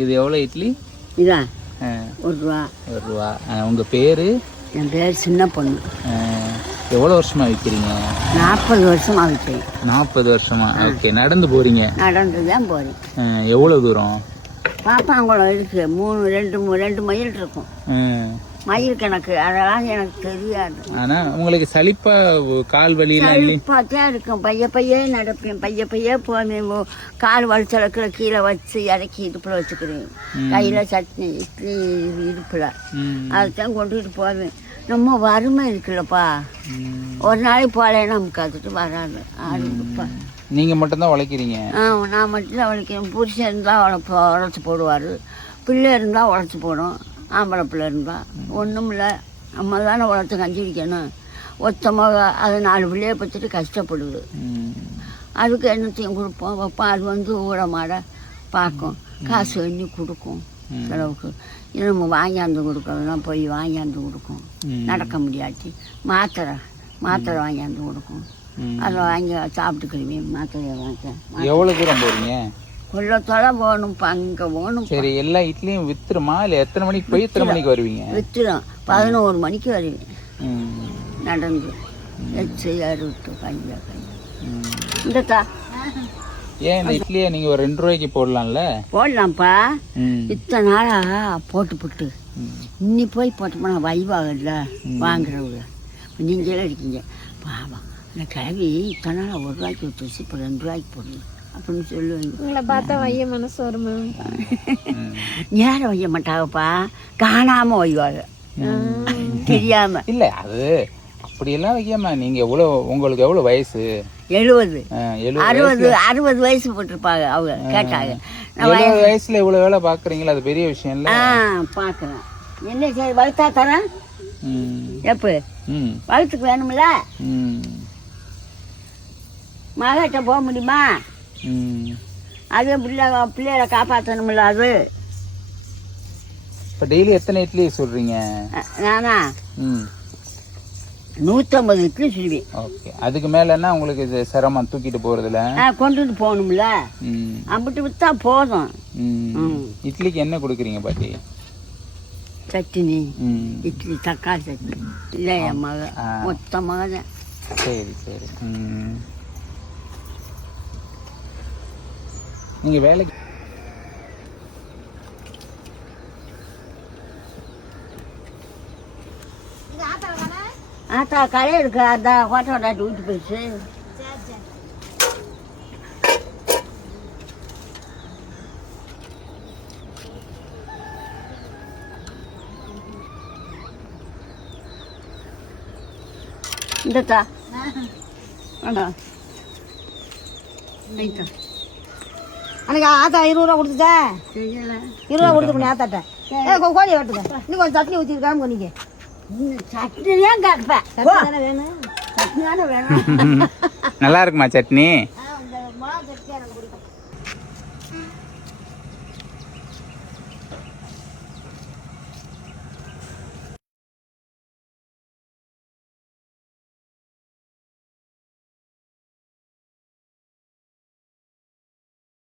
இது எவ்வளோ இட்லி? இதான் ₹1. ₹1. உங்கள் பேர்? என் பேர் சின்ன பொண்ணு. எவ்வளோ வருஷமா விற்கிறீங்க? 40 வருஷமா விற்கிறேன். 40 வருஷமா? ஓகே. நடந்து போறீங்க? நடந்து தான் போறேன். எவ்வளோ தூரம்? பாப்பாங்குளம் இருக்கு. 2 மைல் இருக்கும். மயில் கணக்கு அதெல்லாம் எனக்கு தெரியாது. ஆனா உங்களுக்கு சலிப்பா கால் வலியெல்லாம் பார்த்தா இருக்கும். பைய நடப்பேன், பைய போவேன். கால் வலிச்சலக்குல கீழே வச்சு இறக்கி இடுப்புல வச்சுக்கிறேன். கையில சட்னி இட்லி இடுப்புல அதுதான் கொண்டுட்டு போவேன். நம்ம வறுமை இருக்குல்லப்பா, ஒரு நாளைக்கு போலேன்னா நமக்கு அதுட்டு வராது. ஆடுப்பா. நீங்க மட்டும்தான் உழைக்கிறீங்க? நான் மட்டும் தான் உழைக்கிறேன். புருஷன் இருந்தா உழைச்சி போடுவாரு, பிள்ளை இருந்தா உழைச்சி போடும். ஆம்பளை பிள்ளை இருந்தா ஒன்றும் இல்லை. நம்ம தானே உழைச்சி கஞ்சி வைக்கணும். ஒத்தமாக அது 4 பிள்ளைய பற்றிட்டு கஷ்டப்படுது. அதுக்கு என்னத்தையும் கொடுப்போம் வைப்போம். அது வந்து ஊட மாட பார்க்கும், காசு எண்ணி கொடுக்கும் செலவுக்கு. நம்ம வாங்கியாந்து கொடுக்கறதுனா போய் வாங்கியாந்து கொடுக்கும். நடக்க முடியாச்சு மாத்திரை வாங்கியாந்து கொடுக்கும். அதை வாங்கி சாப்பிட்டுக்கிடுவேன். மாத்திரையை வாங்க. எவ்வளோ தூரம் போறீங்க? கொள்ளத்தோட போகணும், அங்கே போகணும். சரி, எல்லா இட்லியும் வித்துருமா? இல்லை எத்தனை மணிக்கு போய் எத்தனை மணிக்கு வருவீங்க? வித்துரும். 11 மணிக்கு வருவேன் நடந்து. 8 6 5 இந்தக்கா. ஏன் இந்த இட்லியை நீங்கள் ஒரு ₹2 போடலாம்ல? போடலாம்ப்பா. இத்தனை நாளா போட்டு இன்னி போய் போட்டோம்னா வைவாகல வாங்குறவங்க. நீங்களே இருக்கீங்க பாவா. இந்த கிளவி இத்தனை நாளாக ₹1 விட்டுருச்சு, இப்போ ₹2 போடுங்க அப்படின்னு சொல்லுவாங்க. உங்களை பார்த்தா வைய மனசு வருமா? நேரம் வைய மாட்டாங்கப்பா, காணாம வைவாங்க தெரியாம. இல்ல அது அப்படியெல்லாம் வைக்காம. நீங்க உங்களுக்கு எவ்வளவு வயசு? 70 60 வயசு போட்டிருப்பாங்க அவங்க. கேட்டாங்க 70 வயசுல இவ்வளவு வேலை பாக்குறீங்களா? அது பெரிய விஷயம் இல்ல. பாக்குறேன். என்ன சரி வளர்த்தா தரேன். எப்ப வளர்த்துக்கு வேணும்ல? மகிட்ட போக முடியுமா? அது பிள்ளைகளை காப்பாற்றணும்ல. அது இப்போ டெய்லி எத்தனை இட்லி சொல்றீங்க? நானா 150 இட்லி சொல்லுவேன். ஓகே. அதுக்கு மேலன்னா உங்களுக்கு இது சிரமம் தூக்கிட்டு போறதுல? கொண்டுட்டு போகணும்ல. அம்பிட்டு வித்தா போதும். இட்லிக்கு என்ன கொடுக்குறீங்க பாட்டி? சட்னி, இட்லி, தக்காளி சட்னி. இல்லை என் மக மொத்த மகன். சரி. நீங்க வேலைக்கு ஆத்தா கடை இருக்கு. அதான் ஹோட்டல் வீட்டு போயிடுச்சு. இந்தத்தா வேண்டாம். அன்னைக்கு ஆத்தா ₹20 கொடுத்துச்சா? 20 கொடுத்து ஆத்தாட்ட கோழி வெட்டுங்க. இன்னும் கொஞ்சம் சட்னி ஊற்றிருக்காம நீங்க. சட்னி தான் கேட்பேன். வேணும். சட்னி தானே வேணும். நல்லா இருக்குமா சட்னி?